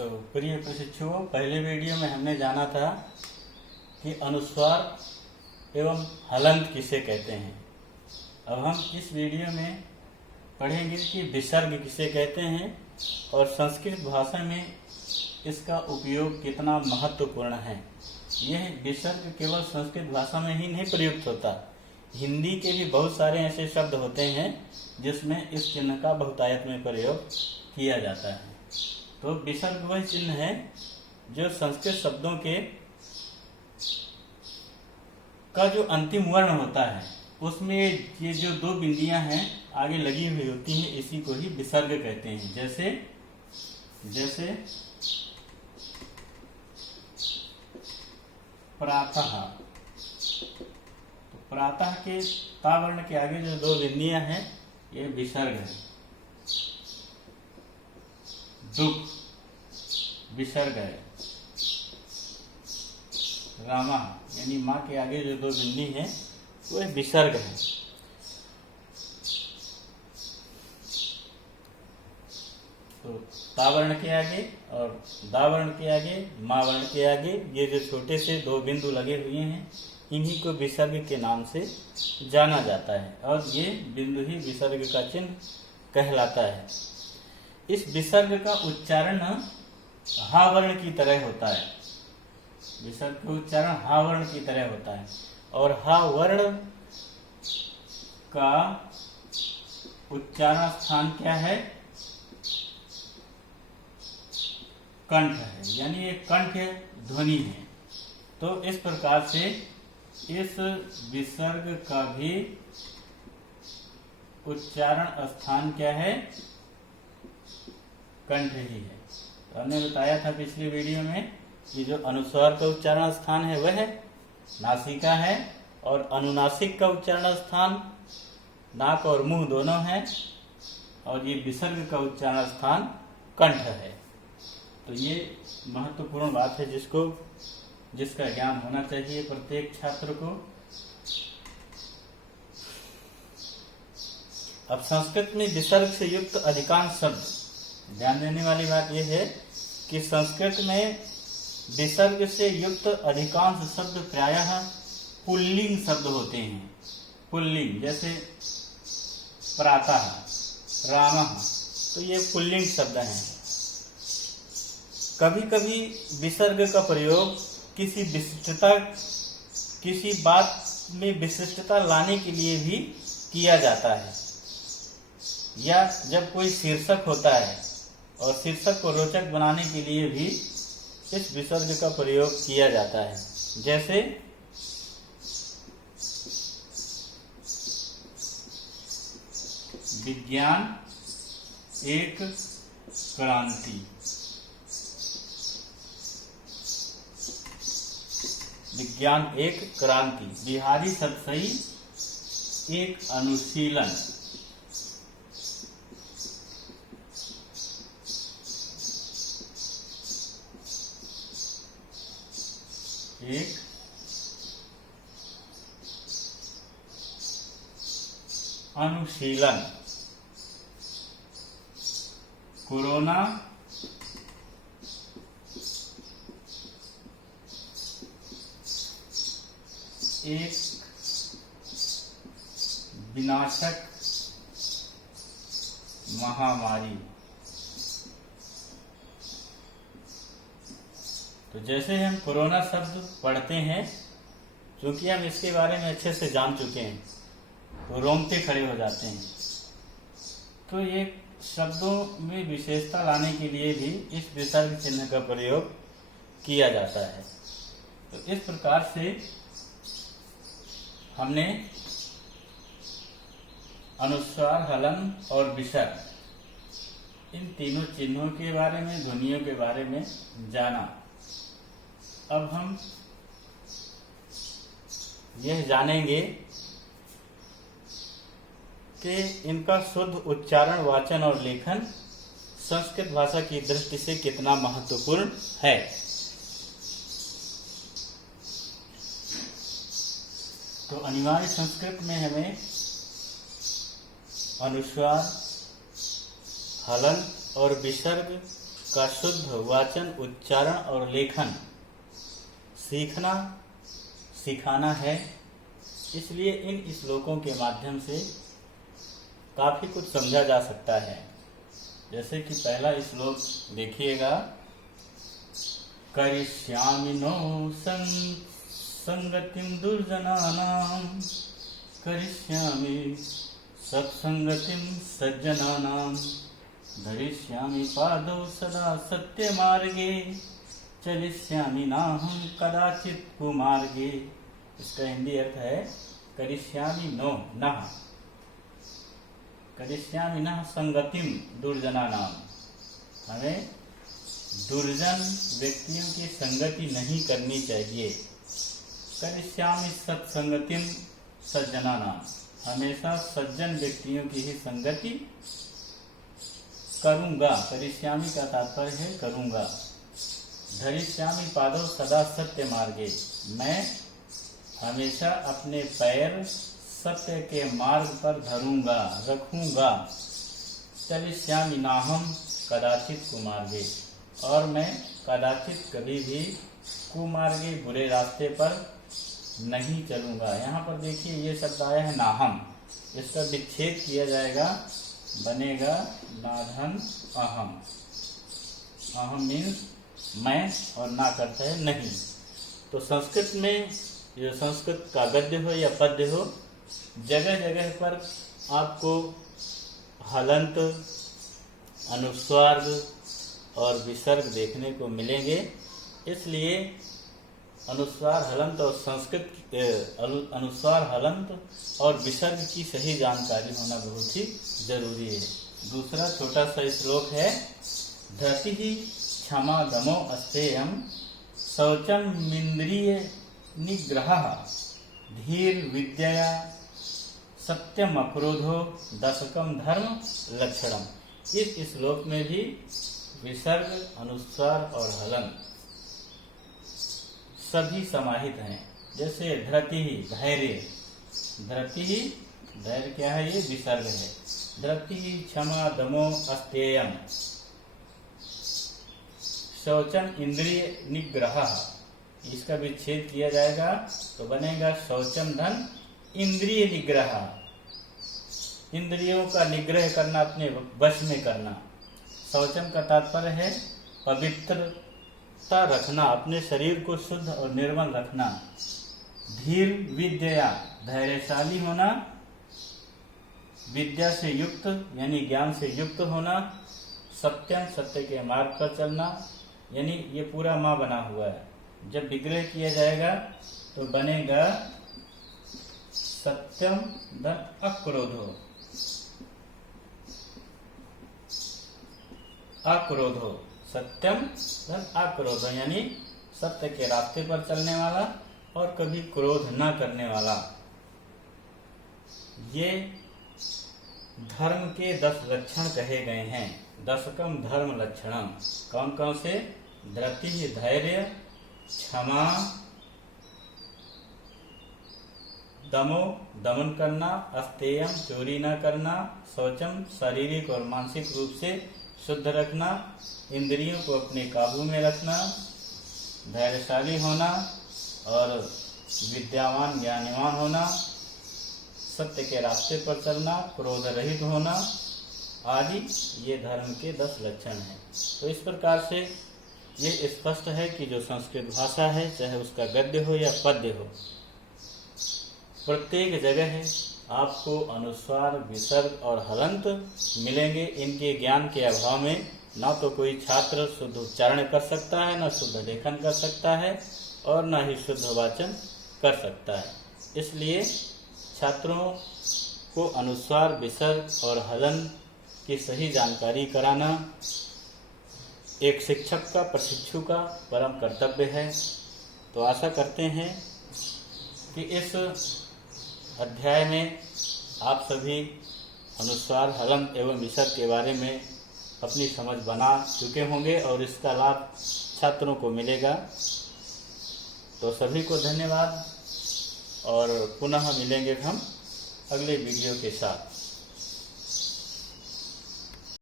तो प्रिय प्रशिक्षुओं, पहले वीडियो में हमने जाना था कि अनुस्वार एवं हलंत किसे कहते हैं। अब हम इस वीडियो में पढ़ेंगे कि विसर्ग किसे कहते हैं और संस्कृत भाषा में इसका उपयोग कितना महत्वपूर्ण है। यह विसर्ग केवल संस्कृत भाषा में ही नहीं प्रयुक्त होता, हिंदी के भी बहुत सारे ऐसे शब्द होते हैं जिसमें इस चिन्ह का बहुतायत में प्रयोग किया जाता है। तो विसर्ग वह चिन्ह है जो संस्कृत शब्दों के का जो अंतिम वर्ण होता है उसमें ये जो दो बिंदियां हैं आगे लगी हुई होती हैं, इसी को ही विसर्ग कहते हैं। जैसे प्रातः, तो प्रातः के ता वर्ण के आगे जो दो बिंदियां हैं ये विसर्ग है। दुख विसर्ग है। रामा यानी माँ के आगे जो दो बिंदी हैं वो विसर्ग है। तो ता वर्ण के आगे और दा वर्ण के आगे, माँ वर्ण के आगे ये जो छोटे से दो बिंदु लगे हुए हैं इन्हीं को विसर्ग के नाम से जाना जाता है और ये बिंदु ही विसर्ग का चिन्ह कहलाता है। इस विसर्ग का उच्चारण हा वर्ण की तरह होता है। विसर्ग का उच्चारण हा वर्ण की तरह होता है और हा वर्ण का उच्चारण स्थान क्या है? कंठ है, यानी एक कंठ ध्वनि है। तो इस प्रकार से इस विसर्ग का भी उच्चारण स्थान क्या है? कंठ ही है। तो हमने बताया था पिछले वीडियो में कि जो अनुस्वार का उच्चारण स्थान है वह नासिका है और अनुनासिक का उच्चारण स्थान नाक और मुंह दोनों है और ये विसर्ग का उच्चारण स्थान कंठ है। तो ये महत्वपूर्ण बात है जिसका ज्ञान होना चाहिए प्रत्येक छात्र को। अब संस्कृत में विसर्ग से युक्त अधिकांश शब्द, ध्यान देने वाली बात यह है कि संस्कृत में विसर्ग से युक्त अधिकांश शब्द प्रायः पुल्लिंग शब्द होते हैं। पुल्लिंग जैसे प्रातः, रामः, तो ये पुल्लिंग शब्द हैं। कभी कभी विसर्ग का प्रयोग किसी बात में विशिष्टता लाने के लिए भी किया जाता है, या जब कोई शीर्षक होता है और शीर्षक को रोचक बनाने के लिए भी इस विसर्ग का प्रयोग किया जाता है। जैसे विज्ञान एक क्रांति, विज्ञान एक क्रांति। बिहारी सतसई एक अनुशीलन, एक अनुशीलन। कोरोना एक विनाशक महामारी। तो जैसे हम कोरोना शब्द पढ़ते हैं, क्योंकि हम इसके बारे में अच्छे से जान चुके हैं तो रोंगटे खड़े हो जाते हैं। तो ये शब्दों में विशेषता लाने के लिए भी इस विसर्ग चिन्ह का प्रयोग किया जाता है। तो इस प्रकार से हमने अनुस्वार, हलंत और विसर्ग इन तीनों चिन्हों के बारे में, ध्वनियों के बारे में जाना। अब हम यह जानेंगे कि इनका शुद्ध उच्चारण, वाचन और लेखन संस्कृत भाषा की दृष्टि से कितना महत्वपूर्ण है। तो अनिवार्य संस्कृत में हमें अनुस्वार, हलंत और विसर्ग का शुद्ध वाचन, उच्चारण और लेखन सीखना सिखाना है। इसलिए इन श्लोकों के माध्यम से काफ़ी कुछ समझा जा सकता है। जैसे कि पहला श्लोक देखिएगा, करिष्यामि नो संगतिम दुर्जनानां, करिष्यामि सत्संगतिम सज्जनानां, धरिष्यामि पादौ सदा सत्य मार्गे, चलिष्यामि नाहं कदाचित् कुमार्गे। इसका हिंदी अर्थ है, करिष्यामि नो नः, करिष्यामि नः संगतिम दुर्जनानां, हमें दुर्जन व्यक्तियों की संगति नहीं करनी चाहिए। करिष्यामि सत्संगतिम सज्जनानां, हमेशा सज्जन व्यक्तियों की ही संगति करूँगा। करिष्यामि का तात्पर्य है करूँगा। धरिष्यामि पादौ सदा सत्य मार्गे, मैं हमेशा अपने पैर सत्य के मार्ग पर धरूँगा, रखूँगा। चलिष्यामि नाहं कदाचित् कुमार्गे, और मैं कदाचित कभी भी कुमार्गे बुरे रास्ते पर नहीं चलूँगा। यहाँ पर देखिए ये शब्द आया है नाहम, इसका विच्छेद किया जाएगा, बनेगा नाधन अहम। अहम मीन्स मैं और ना करता है नहीं। तो संस्कृत में जो संस्कृत का गद्य हो या पद्य हो, जगह जगह पर आपको हलंत, अनुस्वार और विसर्ग देखने को मिलेंगे। इसलिए अनुस्वार हलंत और अनुस्वार हलंत और विसर्ग की सही जानकारी होना बहुत ही जरूरी है। दूसरा छोटा सा श्लोक है, धृति ही क्षमा दमो अस्तेयम, शौचम इंद्रिय निग्रहः, धीर विद्या सत्यम अक्रोधो दशकम धर्म लक्षणम। इस श्लोक में भी विसर्ग, अनुस्वार और हलन सभी समाहित हैं। जैसे धृति ही धैर्य, धृति ही धैर्य क्या है, ये विसर्ग है। धृति ही क्षमा दमो अस्तेयम, शौचम इंद्रिय निग्रह, इसका विच्छेद किया जाएगा तो बनेगा शौचम धन इंद्रिय निग्रह, इंद्रियों का निग्रह करना, अपने वश में करना। शौचम का तात्पर्य है पवित्रता रखना, अपने शरीर को शुद्ध और निर्मल रखना। धीर विद्या, धैर्यशाली होना, विद्या से युक्त यानी ज्ञान से युक्त होना, सत्यम सत्य के मार्ग पर चलना, यानी ये पूरा माँ बना हुआ है। जब विग्रह किया जाएगा तो बनेगा सत्यम धन अक्रोधो, अक्रोधो, सत्यम धन अक्रोधो, यानी सत्य के रास्ते पर चलने वाला और कभी क्रोध न करने वाला। ये धर्म के 10 लक्षण कहे गए हैं। दशकम धर्म लक्षणम, कौन कौन से? धृति धैर्य, क्षमा, दमो दमन करना, अस्तेयम चोरी न करना, शौचम शारीरिक और मानसिक रूप से शुद्ध रखना, इंद्रियों को अपने काबू में रखना, धैर्यशाली होना और विद्यावान ज्ञानवान होना, सत्य के रास्ते पर चलना, क्रोध रहित होना आदि ये धर्म के 10 लक्षण हैं। तो इस प्रकार से ये स्पष्ट है कि जो संस्कृत भाषा है, चाहे उसका गद्य हो या पद्य हो, प्रत्येक जगह है आपको अनुस्वार, विसर्ग और हलंत मिलेंगे। इनके ज्ञान के अभाव में ना तो कोई छात्र शुद्ध उच्चारण कर सकता है, ना शुद्ध लेखन कर सकता है और ना ही शुद्ध वाचन कर सकता है। इसलिए छात्रों को अनुस्वार, विसर्ग और हलन की सही जानकारी कराना एक शिक्षक का, प्रशिक्षु का परम कर्तव्य है। तो आशा करते हैं कि इस अध्याय में आप सभी अनुस्वार, हलन एवं विसर्ग के बारे में अपनी समझ बना चुके होंगे और इसका लाभ छात्रों को मिलेगा। तो सभी को धन्यवाद और पुनः मिलेंगे हम अगले वीडियो के साथ।